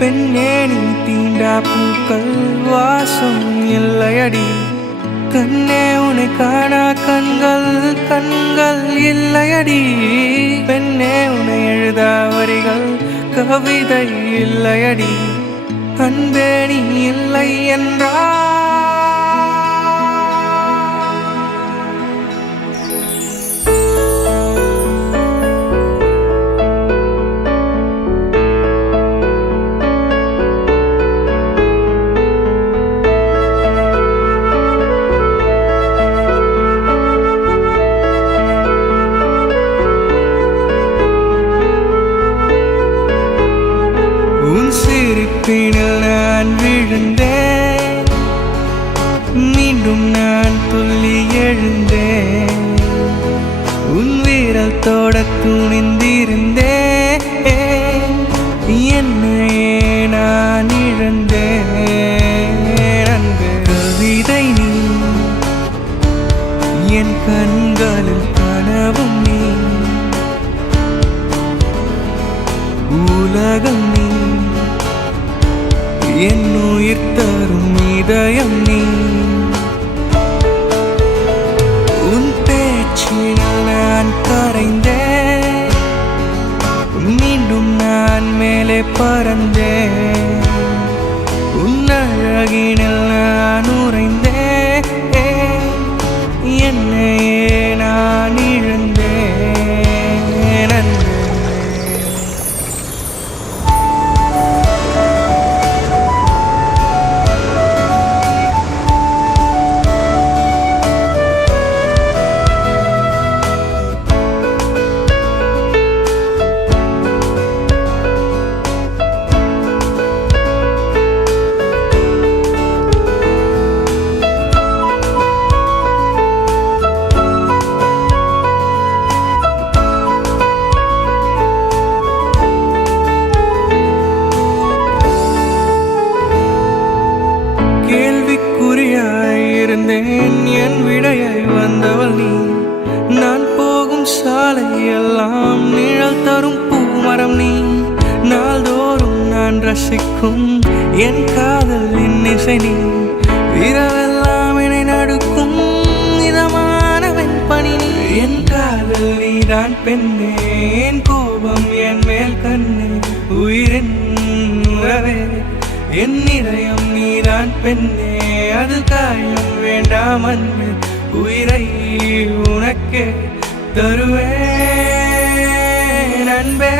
பெண்ணே நீ தீண்டா பூக்கள் வாசம் இல்லையடி. கண்ணே உன்னை காணா கண்கள் கண்கள் இல்லையடி. பெண்ணே உன்னை எழுதா வரிகள் கவிதை இல்லையடி. அன்பே நீ இல்லை என்றால் சிரிப்பினில் நான் விழுந்தேன், மீண்டும் நான் துள்ளி எழுந்தேன். உன் விரல் தொட துணிந்திருந்தேன், என்னையே நான் இழந்தேன். அன்பு கவிதை நீ, என் கண்களில் கனவும் நீ, உலகம் நீ, என் உயிர் தரும் இதயம் நீ. உன் பேச்சினால் நான் கரைந்தேன், மீண்டும் நான் மேலே பறந்தேன். உன் அழகினில் நான் உறைந்தேன், என்னையே நான் இழந்தேன். அன்பே கேள்விக்குறியாயிருந்தேன், என் விடையை வந்தவள் நீ. நான் போகும் சாலை எல்லாம் நிழல் தரும் பூமரம் நீ. நாள்தோறும் நான் ரசிக்கும் என் காதலின் இசை நீ. இரவெல்லாம் என்னை நடுக்கும் இதமான வெண்பனி நீ. என் காதல் நீதான் பெண்ணே, என் கோபம் என் மேல் கண்ணே. உயிரின் உறவே என் இதயம் நீதான் பெண்ணே, அது காயம் வேண்டாம் அன்பே. உயிரை உனக்கே தருவேன் அன்பே.